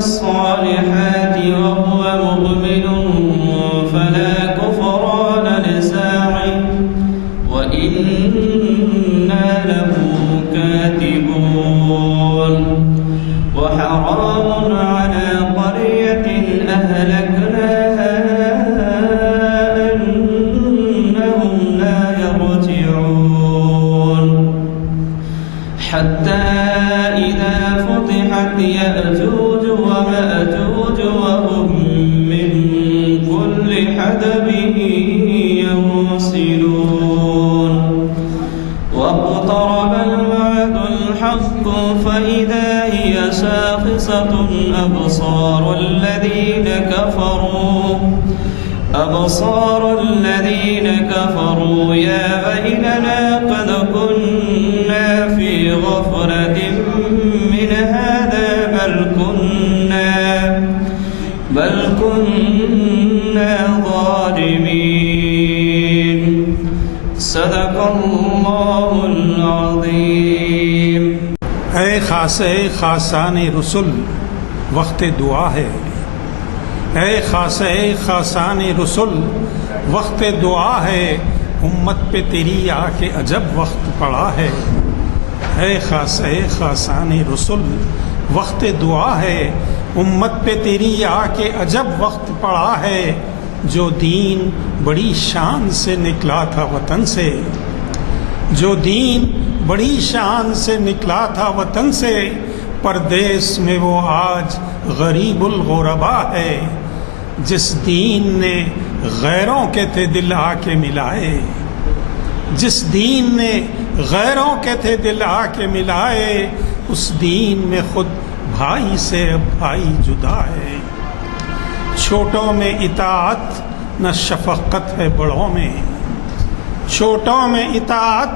الصالحات وهو مؤمن فلا كفران لساعه وإنا له كاتبون وحرام على قرية أهلكناها أنهم لا يرجعون حتى إذا فتحت يأجوج ومأجوج وهم من كل حدب ينسلون واقترب الوعد الحق فإذا هي شاخصة أبصار الذين كفروا يا ويلنا قد كنا في غفلة من هذا بل كنا ظالمين صدق اللہ العظیم۔ اے خاصان رسول وقت دعا ہے، اے خاصان رسول وقت دعا ہے، امت پہ تیری آ کے عجب وقت پڑا ہے۔ اے خاصان رسول وقت دعا ہے، امت پہ تیری آ کے عجب وقت پڑا ہے۔ جو دین بڑی شان سے نکلا تھا وطن سے، جو دین بڑی شان سے نکلا تھا وطن سے، پردیس میں وہ آج غریب الغربا ہے۔ جس دین نے غیروں کے تھے دل آ کے ملائے، جس دین نے غیروں کے تھے دل آ کے ملائے، اس دین میں خود بھائی سے اب بھائی جدا ہے۔ چھوٹوں میں اطاعت نہ شفقت ہے بڑوں میں، چھوٹوں میں اطاعت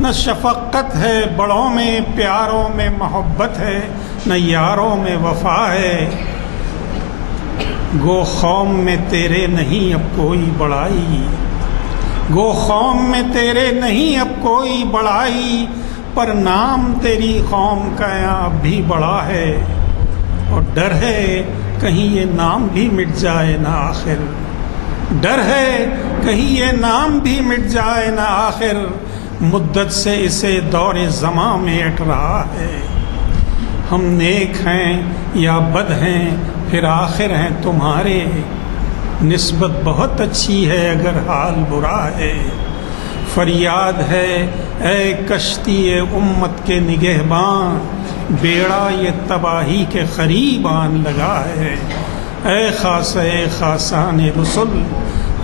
نہ شفقت ہے بڑوں میں، پیاروں میں محبت ہے نہ یاروں میں وفا ہے۔ گو قوم میں تیرے نہیں اب کوئی بڑائی، گو قوم میں تیرے نہیں اب کوئی بڑائی، پر نام تیری قوم کا یہاں اب بھی بڑا ہے، اور ڈر ہے کہیں یہ نام بھی مٹ جائے نہ آخر، ڈر ہے کہیں یہ نام بھی مٹ جائے نہ آخر، مدت سے اسے دور زماں میں اٹ رہا ہے۔ ہم نیک ہیں یا بد ہیں پھر آخر ہیں تمہارے، نسبت بہت اچھی ہے اگر حال برا ہے۔ فریاد ہے اے کشتی امت کے نگہباں، بیڑا یہ تباہی کے قریب آن لگا ہے۔ اے خاصان رسول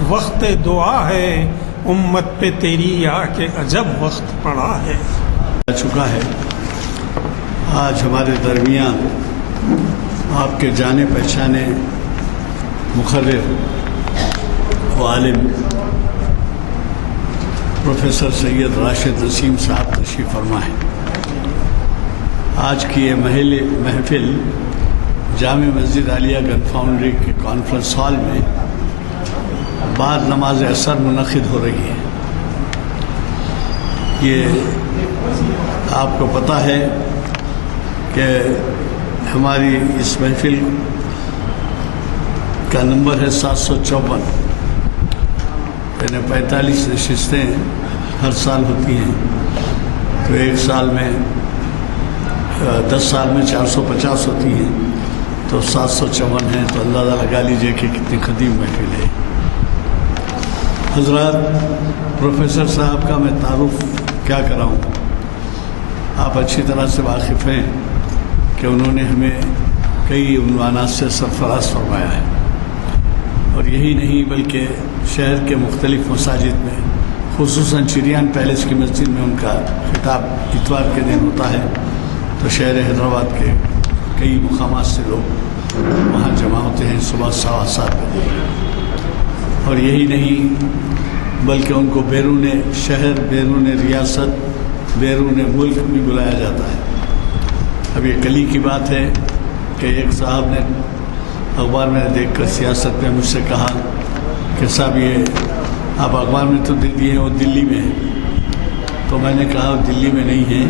وقت دعا ہے، امت پہ تیری آ کے عجب وقت پڑا ہے۔ چکا ہے آج ہمارے درمیان آپ کے جانے پہچانے مقرر و عالم پروفیسر سید راشد نسیم صاحب تشریف فرما ہے۔ آج کی یہ محفل جامع مسجد عالیہ گن فاؤنڈری کے کانفرنس ہال میں بعد نماز عصر منعقد ہو رہی ہے۔ یہ آپ کو پتہ ہے کہ ہماری اس محفل کا نمبر ہے 754، یعنی 45 نشستیں ہر سال ہوتی ہیں، تو ایک سال میں 10 سال میں 450 ہوتی ہیں، تو 754 ہیں، تو اندازہ لگا لیجئے کہ کتنی قدیم محفل ہے۔ حضرات، پروفیسر صاحب کا میں تعارف کیا کراؤں، آپ اچھی طرح سے واقف ہیں کہ انہوں نے ہمیں کئی عنوانات سے سرفراز فرمایا ہے، اور یہی نہیں بلکہ شہر کے مختلف مساجد میں، خصوصاً چریان پیلس کی مسجد میں ان کا خطاب اتوار کے دن ہوتا ہے، تو شہر حیدرآباد کے کئی مقامات سے لوگ وہاں جمع ہوتے ہیں صبح 7:15 بجے۔ اور یہی نہیں بلکہ ان کو بیرون شہر، بیرون ریاست، بیرون ملک بھی بلایا جاتا ہے۔ اب یہ کل ہی کی بات ہے کہ ایک صاحب نے اخبار میں دیکھ کر سیاست میں مجھ سے کہا کہ صاحب یہ آپ اخبار میں تو دے دیے ہیں وہ دلی میں ہے، تو میں نے کہا وہ دلی میں نہیں ہیں،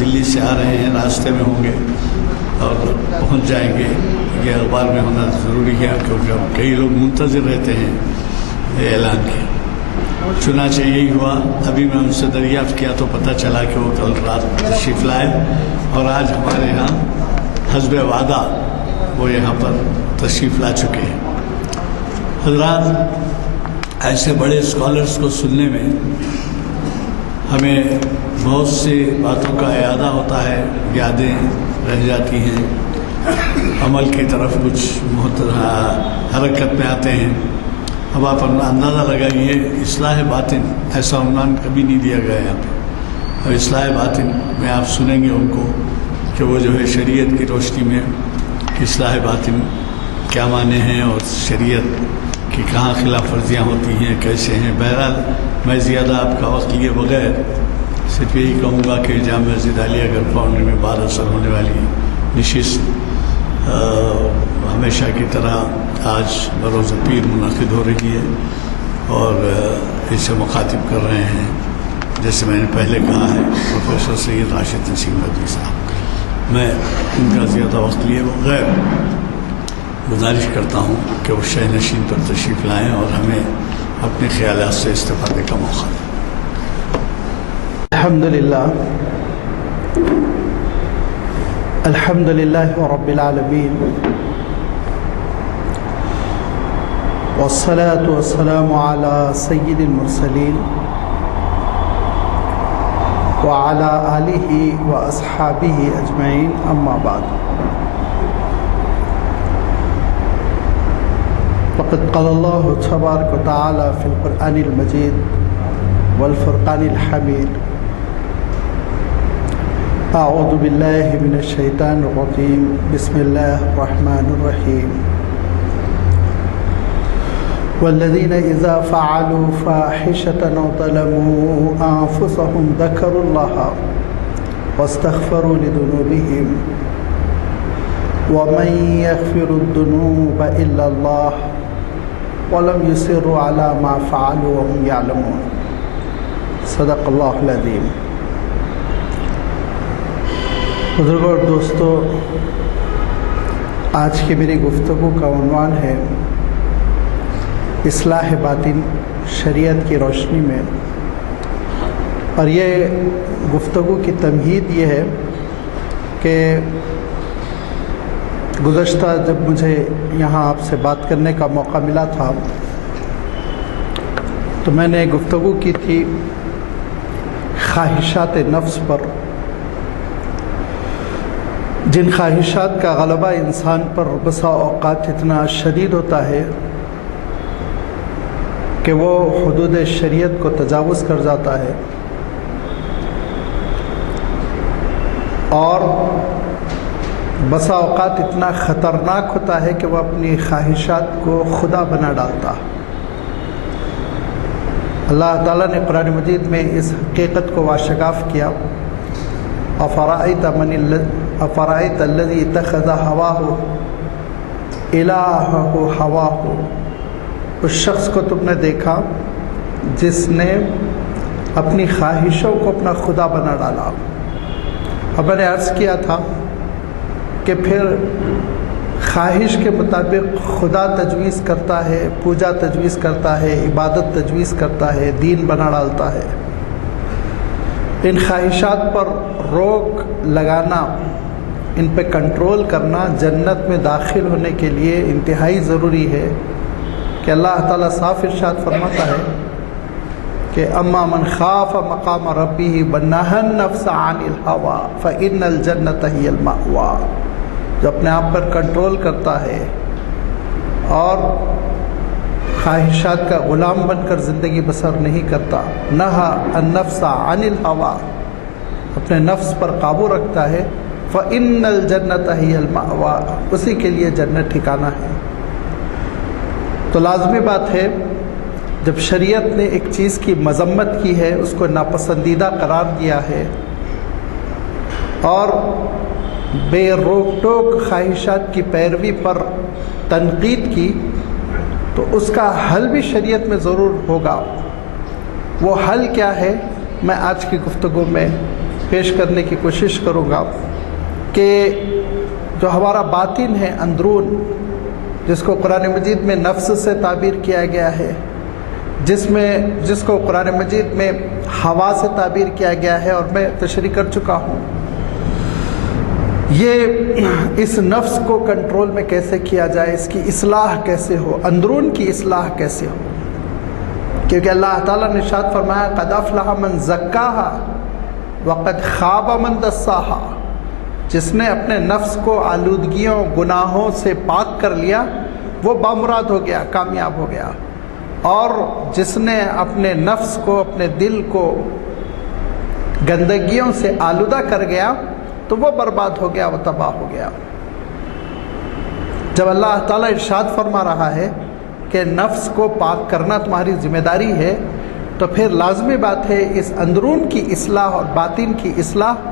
دلی سے آ رہے ہیں، راستے میں ہوں گے اور پہنچ جائیں گے یہ اخبار میں ہونا ضروری ہے کیونکہ اب کئی لوگ منتظر رہتے ہیں اعلان کے. چنانچہ یہی ہوا. ابھی میں ان سے دریافت کیا تو پتہ چلا کہ وہ کل رات تشریف لائے اور آج ہمارے یہاں حسب وعدہ وہ یہاں پر تشریف لا چکے ہیں. حضرات، ایسے بڑے اسکالرس کو سننے میں ہمیں بہت سی باتوں کا اعادہ ہوتا ہے، یادیں رہ جاتی ہیں، عمل کی طرف کچھ حرکت میں آتے ہیں. اب آپ اندازہ لگائیے، اصلاح باطن ایسا عنوان کبھی نہیں دیا گیا یہاں پہ. اور اصلاح باطن میں آپ سنیں گے ان کو کہ وہ جو ہے شریعت کی روشنی میں اصلاح باطن کیا معنی ہیں اور شریعت کی کہاں خلاف ورزیاں ہوتی ہیں، کیسے ہیں. بہرحال میں زیادہ آپ کا وقت لیے بغیر صرف یہی کہوں گا کہ جامعہ مسجد عالیہ گڑھ فاؤنڈری میں بعد اثر ہونے والی نشست ہمیشہ کی طرح آج بروز پیر منعقد ہو رہی ہے اور اس سے مخاطب کر رہے ہیں، جیسے میں نے پہلے کہا ہے، پروفیسر سید راشد نسیم ندوی صاحب. میں ان کا زیادہ وقت لیے بغیر گزارش کرتا ہوں کہ وہ شہ نشین پر تشریف لائیں اور ہمیں اپنے خیالات سے استفادے کا موقع دیں. الحمد لله رب العالمين والصلاة والسلام على سيد المرسلين وعلى آله وأصحابه أجمعين. أما بعد، فقد قال الله تبارك وتعالى في القرآن المجيد والفرقان الحميد: اعوذ باللہ من الشیطان الرجیم، بسم اللہ الرحمن الرحیم. والذین اذا فعلوا فاحشة او ظلموا انفسهم ذکروا اللہ واستغفروا لذنوبهم ومن یغفر الذنوب الا اللہ ولم یصروا علی ما فعلوا وهم یعلمون. صدق اللہ العظیم. بزرگوں اور دوستو، آج کی میری گفتگو کا عنوان ہے اصلاح باطن شریعت کی روشنی میں. اور یہ گفتگو کی تمہید یہ ہے کہ گزشتہ جب مجھے یہاں آپ سے بات کرنے کا موقع ملا تھا تو میں نے گفتگو کی تھی خواہشات نفس پر، جن خواہشات کا غلبہ انسان پر بسا اوقات اتنا شدید ہوتا ہے کہ وہ حدود شریعت کو تجاوز کر جاتا ہے اور بسا اوقات اتنا خطرناک ہوتا ہے کہ وہ اپنی خواہشات کو خدا بنا ڈالتا. اللہ تعالیٰ نے قرآن مجید میں اس حقیقت کو واشگاف کیا: افرأیت الذی اتخذ ہواہ الہہ ہواہ. اس شخص کو تم نے دیکھا جس نے اپنی خواہشوں کو اپنا خدا بنا ڈالا. اب میں نے عرض کیا تھا کہ پھر خواہش کے مطابق خدا تجویز کرتا ہے، پوجا تجویز کرتا ہے، عبادت تجویز کرتا ہے، دین بنا ڈالتا ہے. ان خواہشات پر روک لگانا، ان پہ کنٹرول کرنا جنت میں داخل ہونے کے لیے انتہائی ضروری ہے. کہ اللہ تعالیٰ صاف ارشاد فرماتا ہے کہ اما من خاف مقام ربہ ونہی النفس عن الہوی فإن الجنۃ ہی المأوی. جو اپنے آپ پر کنٹرول کرتا ہے اور خواہشات کا غلام بن کر زندگی بسر نہیں کرتا، نہا النفس عن الہوی، اپنے نفس پر قابو رکھتا ہے، فإن الجنۃ ہی المأوی، اسی کے لیے جنت ٹھکانہ ہے. تو لازمی بات ہے جب شریعت نے ایک چیز کی مذمت کی ہے، اس کو ناپسندیدہ قرار دیا ہے اور بے روک ٹوک خواہشات کی پیروی پر تنقید کی، تو اس کا حل بھی شریعت میں ضرور ہوگا. وہ حل کیا ہے میں آج کی گفتگو میں پیش کرنے کی کوشش کروں گا کہ جو ہمارا باطن ہے، اندرون، جس کو قرآن مجید میں نفس سے تعبیر کیا گیا ہے، جس کو قرآن مجید میں ہوا سے تعبیر کیا گیا ہے، اور میں تشریح کر چکا ہوں، یہ اس نفس کو کنٹرول میں کیسے کیا جائے، اس کی اصلاح کیسے ہو، اندرون کی اصلاح کیسے ہو، کیونکہ اللہ تعالیٰ نے ارشاد فرمایا قد افلح من زکاہا وقد خاب من دساہا، جس نے اپنے نفس کو آلودگیوں گناہوں سے پاک کر لیا وہ بامراد ہو گیا، کامیاب ہو گیا، اور جس نے اپنے نفس کو، اپنے دل کو گندگیوں سے آلودہ کر گیا تو وہ برباد ہو گیا، وہ تباہ ہو گیا۔ جب اللہ تعالیٰ ارشاد فرما رہا ہے کہ نفس کو پاک کرنا تمہاری ذمہ داری ہے، تو پھر لازمی بات ہے اس اندرون کی اصلاح اور باطن کی اصلاح،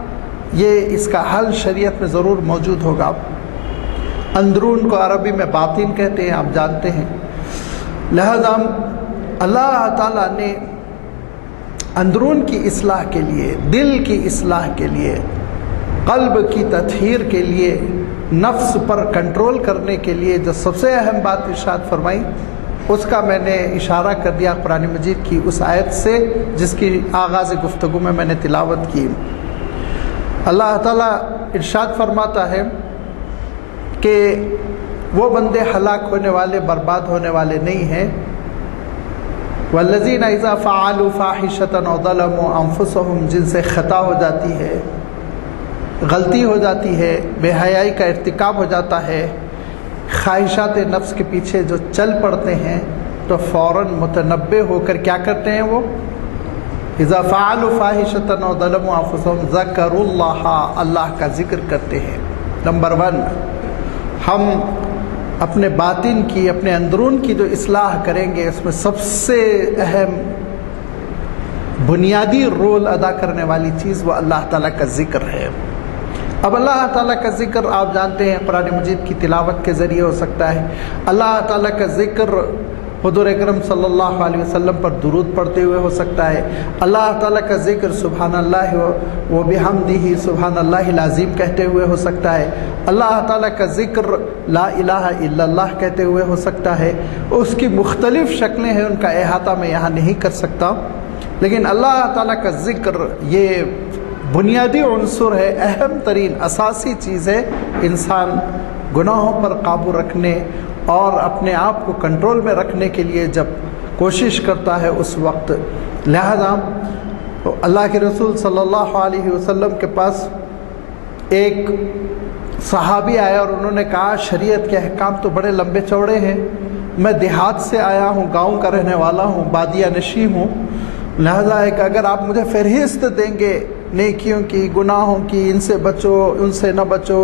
یہ اس کا حل شریعت میں ضرور موجود ہوگا۔ اندرون کو عربی میں باطن کہتے ہیں، آپ جانتے ہیں، لہذا اللہ تعالیٰ نے اندرون کی اصلاح کے لیے، دل کی اصلاح کے لیے، قلب کی تطہیر کے لیے، نفس پر کنٹرول کرنے کے لیے جو سب سے اہم بات ارشاد فرمائی، اس کا میں نے اشارہ کر دیا قرآن مجید کی اس آیت سے جس کی آغاز گفتگو میں نے تلاوت کی۔ اللہ تعالیٰ ارشاد فرماتا ہے کہ وہ بندے ہلاک ہونے والے، برباد ہونے والے نہیں ہیں، والذین اذا فعلوا فاحشۃ او ظلموا انفسهم، جن سے خطا ہو جاتی ہے، غلطی ہو جاتی ہے، بے حیائی کا ارتکاب ہو جاتا ہے، خواہشات نفس کے پیچھے جو چل پڑتے ہیں، تو فوراً متنبہ ہو کر کیا کرتے ہیں؟ وہ اذا فعلوا فاحشۃ او ظلموا انفسهم ذکروا اللہ، اللہ کا ذکر کرتے ہیں۔ نمبر 1، ہم اپنے باطن کی، اپنے اندرون کی جو اصلاح کریں گے، اس میں سب سے اہم بنیادی رول ادا کرنے والی چیز وہ اللہ تعالیٰ کا ذکر ہے۔ اب اللہ تعالیٰ کا ذکر آپ جانتے ہیں قرآن مجید کی تلاوت کے ذریعے ہو سکتا ہے، اللہ تعالیٰ کا ذکر حضور اکرم صلی اللہ علیہ وسلم پر درود پڑھتے ہوئے ہو سکتا ہے، اللہ تعالیٰ کا ذکر سبحان اللہ و بحمدہ سبحان اللہ العظیم کہتے ہوئے ہو سکتا ہے، اللہ تعالیٰ کا ذکر لا الہ الا اللہ کہتے ہوئے ہو سکتا ہے۔ اس کی مختلف شکلیں ہیں، ان کا احاطہ میں یہاں نہیں کر سکتا، لیکن اللہ تعالیٰ کا ذکر یہ بنیادی عنصر ہے، اہم ترین اساسی چیز ہے انسان گناہوں پر قابو رکھنے اور اپنے آپ کو کنٹرول میں رکھنے کے لیے جب کوشش کرتا ہے اس وقت۔ لہذا اللہ کے رسول صلی اللہ علیہ وسلم کے پاس ایک صحابی آیا اور انہوں نے کہا شریعت کے احکام تو بڑے لمبے چوڑے ہیں، میں دیہات سے آیا ہوں، گاؤں کا رہنے والا ہوں، بادیہ نشی ہوں، لہذا اگر آپ مجھے فہرست دیں گے نیکیوں کی، گناہوں کی، ان سے بچو، ان سے نہ بچو،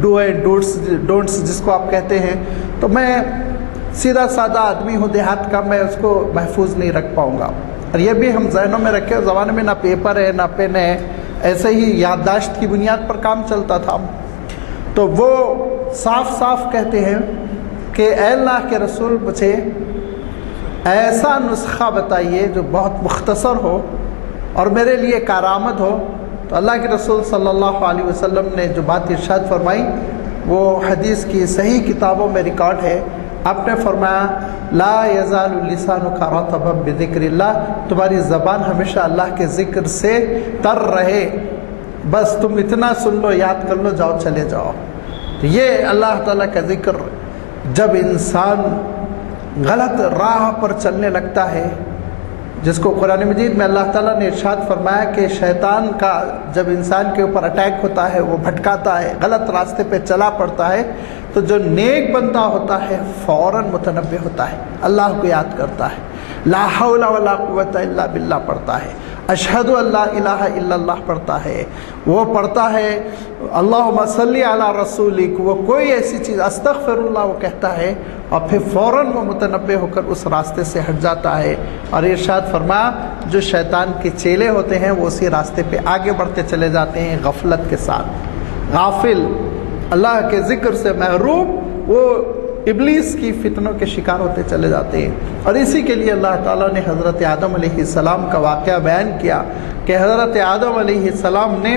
ڈو اینڈ ڈونٹس جس کو آپ کہتے ہیں، تو میں سیدھا سادہ آدمی ہوں دیہات کا، میں اس کو محفوظ نہیں رکھ پاؤں گا۔ اور یہ بھی ہم ذہنوں میں رکھیں، اس زمانے میں نہ پیپر ہے نہ پین ہے، ایسے ہی یادداشت کی بنیاد پر کام چلتا تھا۔ تو وہ صاف صاف کہتے ہیں کہ اے اللہ کے رسول، مجھے ایسا نسخہ بتائیے جو بہت مختصر ہو اور میرے لیے کارآمد ہو۔ تو اللہ کے رسول صلی اللہ علیہ وسلم نے جو بات ارشاد فرمائی وہ حدیث کی صحیح کتابوں میں ریکارڈ ہے۔ آپ نے فرمایا لا یزال لسانک رطبا بذکر اللہ، تمہاری زبان ہمیشہ اللہ کے ذکر سے تر رہے، بس تم اتنا سن لو، یاد کر لو، جاؤ چلے جاؤ۔ تو یہ اللہ تعالیٰ کا ذکر، جب انسان غلط راہ پر چلنے لگتا ہے، جس کو قرآن مجید میں اللہ تعالیٰ نے ارشاد فرمایا کہ شیطان کا جب انسان کے اوپر اٹیک ہوتا ہے، وہ بھٹکاتا ہے، غلط راستے پہ چلا پڑتا ہے، تو جو نیک بندہ ہوتا ہے فوراً متنبہ ہوتا ہے، اللہ کو یاد کرتا ہے، لا حول ولا قوت الا باللہ پڑھتا ہے، اشہد ان لا الہ الا اللہ پڑھتا ہے، وہ پڑھتا ہے اللہم صلی علی رسولک، وہ کوئی ایسی چیز استغفر اللہ وہ کہتا ہے، اور پھر فوراً وہ متنبہ ہو کر اس راستے سے ہٹ جاتا ہے۔ اور ارشاد فرمایا جو شیطان کے چیلے ہوتے ہیں وہ اسی راستے پہ آگے بڑھتے چلے جاتے ہیں غفلت کے ساتھ، غافل، اللہ کے ذکر سے محروم، وہ ابلیس کی فتنوں کے شکار ہوتے چلے جاتے ہیں۔ اور اسی کے لیے اللہ تعالیٰ نے حضرت آدم علیہ السلام کا واقعہ بیان کیا کہ حضرت آدم علیہ السلام نے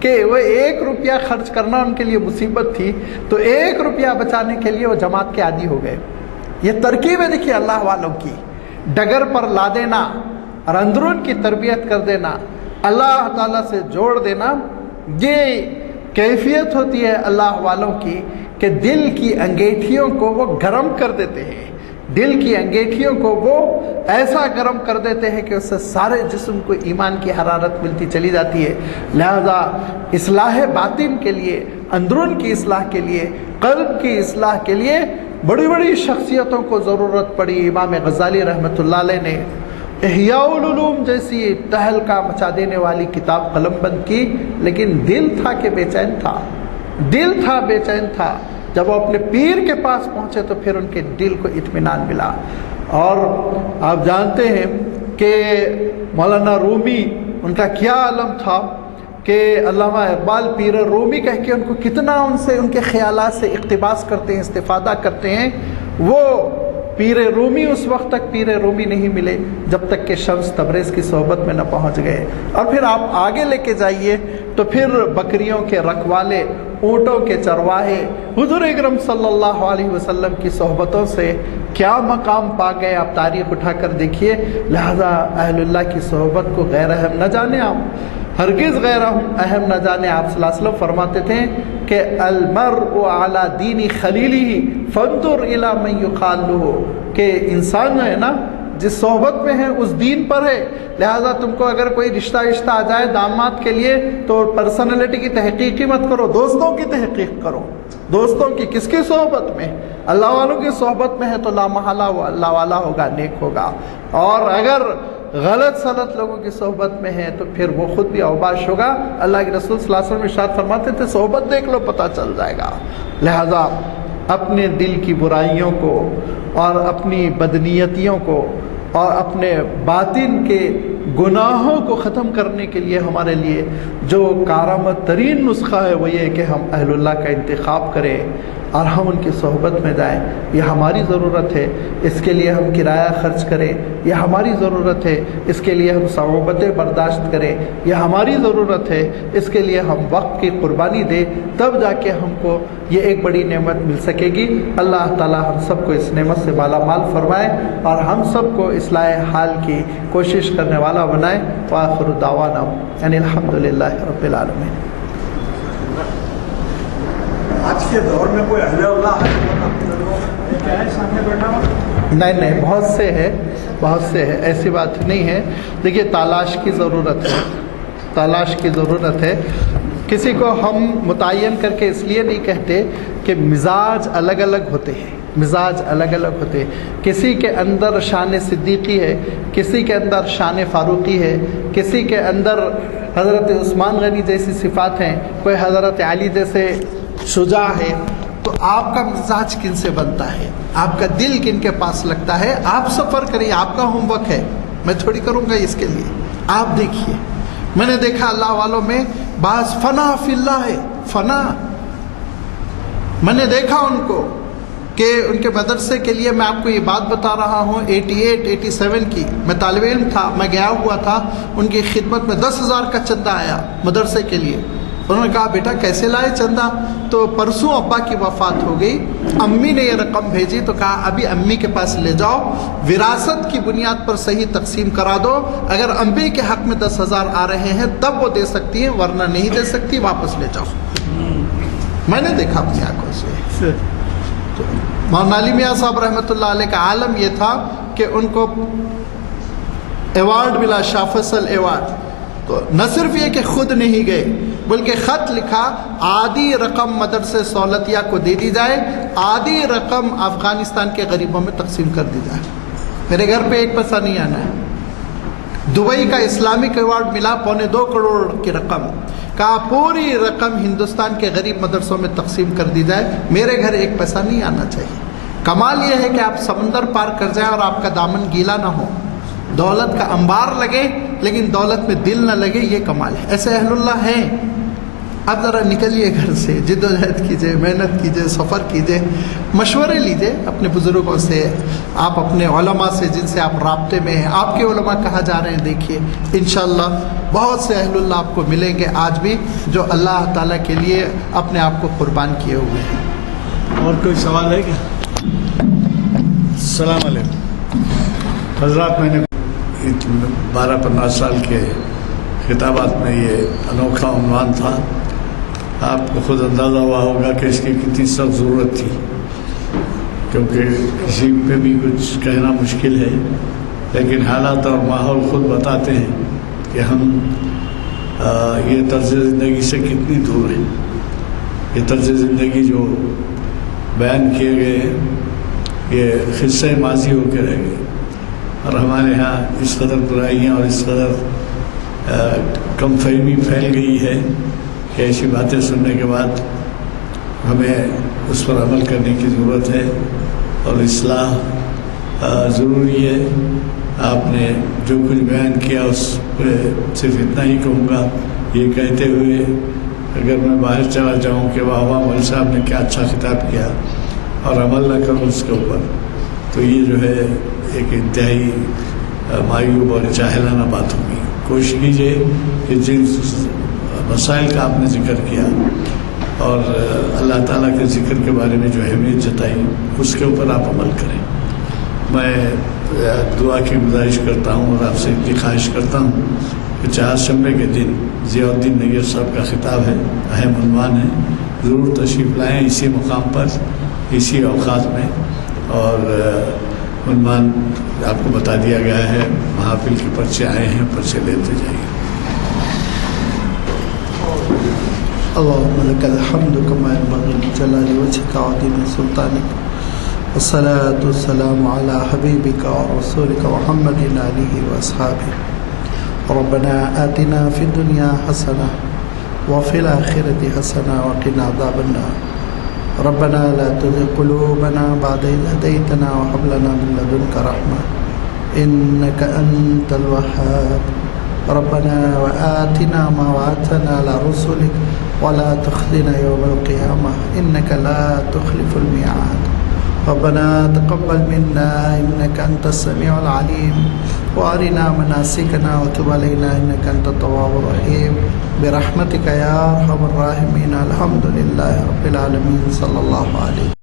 کہ وہ 1 روپیہ خرچ کرنا ان کے لیے مصیبت تھی، تو 1 روپیہ بچانے کے لیے وہ جماعت کے عادی ہو گئے۔ یہ ترکیبیں دیکھیے اللہ والوں کی، ڈگر پر لا دینا اور اندرون کی تربیت کر دینا، اللہ تعالیٰ سے جوڑ دینا، یہ کیفیت ہوتی ہے اللہ والوں کی کہ دل کی انگیٹھیوں کو وہ گرم کر دیتے ہیں، دل کی انگیٹھیوں کو وہ ایسا گرم کر دیتے ہیں کہ اس سے سارے جسم کو ایمان کی حرارت ملتی چلی جاتی ہے۔ لہذا اصلاح باطن کے لیے، اندرون کی اصلاح کے لیے، قلب کی اصلاح کے لیے بڑی بڑی شخصیتوں کو ضرورت پڑی۔ امام غزالی رحمۃ اللہ علیہ نے احیاء العلوم جیسی تہلکہ مچا دینے والی کتاب قلم بند کی، لیکن دل تھا کہ بے چین تھا، دل تھا بے چین تھا۔ جب وہ اپنے پیر کے پاس پہنچے تو پھر ان کے دل کو اطمینان ملا۔ اور آپ جانتے ہیں کہ مولانا رومی ان کا کیا عالم تھا کہ علامہ اقبال پیر رومی کہہ کے ان کو کتنا ان سے، ان کے خیالات سے اقتباس کرتے ہیں، استفادہ کرتے ہیں۔ وہ پیر رومی اس وقت تک پیر رومی نہیں ملے جب تک کہ شمس تبریز کی صحبت میں نہ پہنچ گئے۔ اور پھر آپ آگے لے کے جائیے تو پھر بکریوں کے رکھوالے، اونٹوں کے چرواہے حضور اکرم صلی اللہ علیہ وسلم کی صحبتوں سے کیا مقام پا گئے، آپ تاریخ اٹھا کر دیکھیے۔ لہذا اہل اللہ کی صحبت کو غیر اہم نہ جانے آپ، ہرگز غیر اہم نہ جانے۔ آپ صلی اللہ علیہ وسلم فرماتے تھے کہ المرء علی دین خلیلہ فانظر الی من یقال له، کہ انسان ہے نا جس صحبت میں ہے اس دین پر ہے۔ لہذا تم کو اگر کوئی رشتہ آ جائے داماد کے لیے تو پرسنالٹی کی تحقیق ہی مت کرو، دوستوں کی تحقیق کرو۔ دوستوں کی کس کی صحبت میں؟ اللہ والوں کی صحبت میں ہے تو لا محالہ وہ اللہ والا ہوگا، نیک ہوگا۔ اور اگر غلط سلط لوگوں کی صحبت میں ہے تو پھر وہ خود بھی اوباش ہوگا۔ اللہ کے رسول صلی اللہ علیہ وسلم ارشاد فرماتے تھے صحبت دیکھ لو پتہ چل جائے گا۔ لہذا اپنے دل کی برائیوں کو اور اپنی بدنیتیوں کو اور اپنے باطن کے گناہوں کو ختم کرنے کے لیے ہمارے لیے جو کارآمد ترین نسخہ ہے وہ یہ ہے کہ ہم اہل اللہ کا انتخاب کریں اور ہم ان کی صحبت میں جائیں۔ یہ ہماری ضرورت ہے، اس کے لیے ہم کرایہ خرچ کریں، یہ ہماری ضرورت ہے، اس کے لیے ہم صعوبتیں برداشت کریں، یہ ہماری ضرورت ہے، اس کے لیے ہم وقت کی قربانی دیں، تب جا کے ہم کو یہ ایک بڑی نعمت مل سکے گی۔ اللہ تعالی ہم سب کو اس نعمت سے مالا مال فرمائے اور ہم سب کو اصلاح حال کی کوشش کرنے والا بنائے۔ وآخر دعوانا ان الحمدللہ رب العالمین۔ آج کے دور میں کوئی اہل اللہ نہیں، بہت سے ہے، بہت سے ہے، ایسی بات نہیں ہے۔ دیکھیے تلاش کی ضرورت ہے، تلاش کی ضرورت ہے۔ کسی کو ہم متعین کر کے اس لیے نہیں کہتے کہ مزاج الگ الگ ہوتے ہیں، مزاج الگ الگ ہوتے ہیں۔ کسی کے اندر شان صدیقی ہے، کسی کے اندر شان فاروقی ہے، کسی کے اندر حضرت عثمان غنی جیسی صفات ہیں، کوئی حضرت علی جیسے شجاع ہے۔ تو آپ کا مزاج کن سے بنتا ہے، آپ کا دل کن کے پاس لگتا ہے، آپ سفر کریں، آپ کا ہوم ورک ہے، میں تھوڑی کروں گا اس کے لیے۔ آپ دیکھیے، میں نے دیکھا اللہ والوں میں بعض فنا فی اللہ ہے، فنا۔ میں نے دیکھا ان کو کہ ان کے مدرسے کے لیے، میں آپ کو یہ بات بتا رہا ہوں 88-87 کی، میں طالب علم تھا، میں گیا ہوا تھا ان کی خدمت میں، 10,000 کا چندہ آیا مدرسے کے لیے۔ انہوں نے کہا بیٹا کیسے لائے چندہ؟ تو پرسوں ابا کی وفات ہو گئی، امی نے یہ رقم بھیجی، تو کہا ابھی امی کے پاس لے جاؤ، وراثت کی بنیاد پر صحیح تقسیم کرا دو، اگر امی کے حق میں 10,000 آ رہے ہیں تب وہ دے سکتی ہیں، ورنہ نہیں دے سکتی، واپس لے جاؤ۔ میں نے دیکھا اپنی آنکھوں سے۔ مولانا علی میاں صاحب رحمۃ اللہ علیہ کا عالم یہ تھا کہ ان کو ایوارڈ ملا، شاہ فیصل ایوارڈ۔ تو نہ صرف یہ کہ خود نہیں گئے بلکہ خط لکھا آدھی رقم مدرسے سہولتیہ کو دے دی جائے، آدھی رقم افغانستان کے غریبوں میں تقسیم کر دی جائے، میرے گھر پہ 1 پیسہ نہیں آنا ہے۔ دبئی کا اسلامک ایوارڈ ملا 2.25 کروڑ کی رقم، کہا پوری رقم ہندوستان کے غریب مدرسوں میں تقسیم کر دی جائے، میرے گھر 1 پیسہ نہیں آنا چاہیے۔ کمال یہ ہے کہ آپ سمندر پار کر جائیں اور آپ کا دامن گیلا نہ ہو، دولت کا انبار لگے لیکن دولت میں دل نہ لگے، یہ کمال ہے۔ ایسے اہل اللہ ہیں، آپ ذرا نکلیے گھر سے، جد و جہد کیجیے، محنت کیجیے، سفر کیجیے، مشورے لیجیے اپنے بزرگوں سے، آپ اپنے علماء سے جن سے آپ رابطے میں ہیں، آپ کے علماء کہاں جا رہے ہیں دیکھیے، انشاءاللہ بہت سے اہل اللہ آپ کو ملیں گے آج بھی جو اللہ تعالیٰ کے لیے اپنے آپ کو قربان کیے ہوئے ہیں۔ اور کوئی سوال ہے کیا؟ السلام علیکم حضرات، میں نے 12-15 سال کے خطابات میں یہ انوکھا عنوان تھا، آپ کو خود اندازہ ہوا ہوگا کہ اس کی کتنی سخت ضرورت تھی، کیونکہ کسی پہ بھی کچھ کہنا مشکل ہے، لیکن حالات اور ماحول خود بتاتے ہیں کہ ہم یہ طرز زندگی سے کتنی دور ہیں۔ یہ طرز زندگی جو بیان کیے گئے ہیں یہ قصہ ماضی ہو کے رہ گئے، اور ہمارے ہاں اس قدر برائیاں اور اس قدر کم فہمی پھیل گئی ہے کہ ایسی باتیں سننے کے بعد ہمیں اس پر عمل کرنے کی ضرورت ہے اور اصلاح ضروری ہے۔ آپ نے جو کچھ بیان کیا اس پہ صرف اتنا ہی کہوں گا، یہ کہتے ہوئے اگر میں باہر چلا جاؤں کہ واہ واہ مول صاحب نے کیا اچھا خطاب کیا اور عمل نہ کروں اس کے اوپر، تو یہ جو ہے ایک انتہائی معیوب اور جاہلانہ بات ہوگی۔ کوشش کیجیے کہ جن مسائل کا آپ نے ذکر کیا اور اللہ تعالیٰ کے ذکر کے بارے میں جو اہمیت جتائی اس کے اوپر آپ عمل کریں۔ میں دعا کی گزارش کرتا ہوں اور آپ سے اتنی خواہش کرتا ہوں کہ چہارشنبے کے دن ضیاء الدین نیر صاحب کا خطاب ہے، اہم عنوان ہے، ضرور تشریف لائیں اسی مقام پر اسی اوقات میں، اور عنوان آپ کو بتا دیا گیا ہے، محافل کے پرچے آئے ہیں، پرچے لیتے جائیے۔ اللهم لك الحمد كما ينبغي لجلال وجهك وعظيم سلطانك، والصلاة والسلام على حبيبك ورسولك محمد آله وأصحابه۔ ربنا آتنا في الدنيا حسنة وفي الآخرة حسنة وقنا عذاب النار۔ ربنا لا تزغ قلوبنا بعد إذ هديتنا وهب لنا من لدنك رحمة إنك أنت الوهاب۔ ربنا وآتنا ما وعدتنا على رسلك ولا تخزنا يوم القيامة إنك لا تخلف الميعاد۔ ربنا تقبل منا إنك أنت السميع العليم وأرنا مناسكنا وتب علينا إنك أنت التواب الرحيم برحمتك يا أرحم الراحمين۔ الحمد لله رب العالمين، صلى الله عليه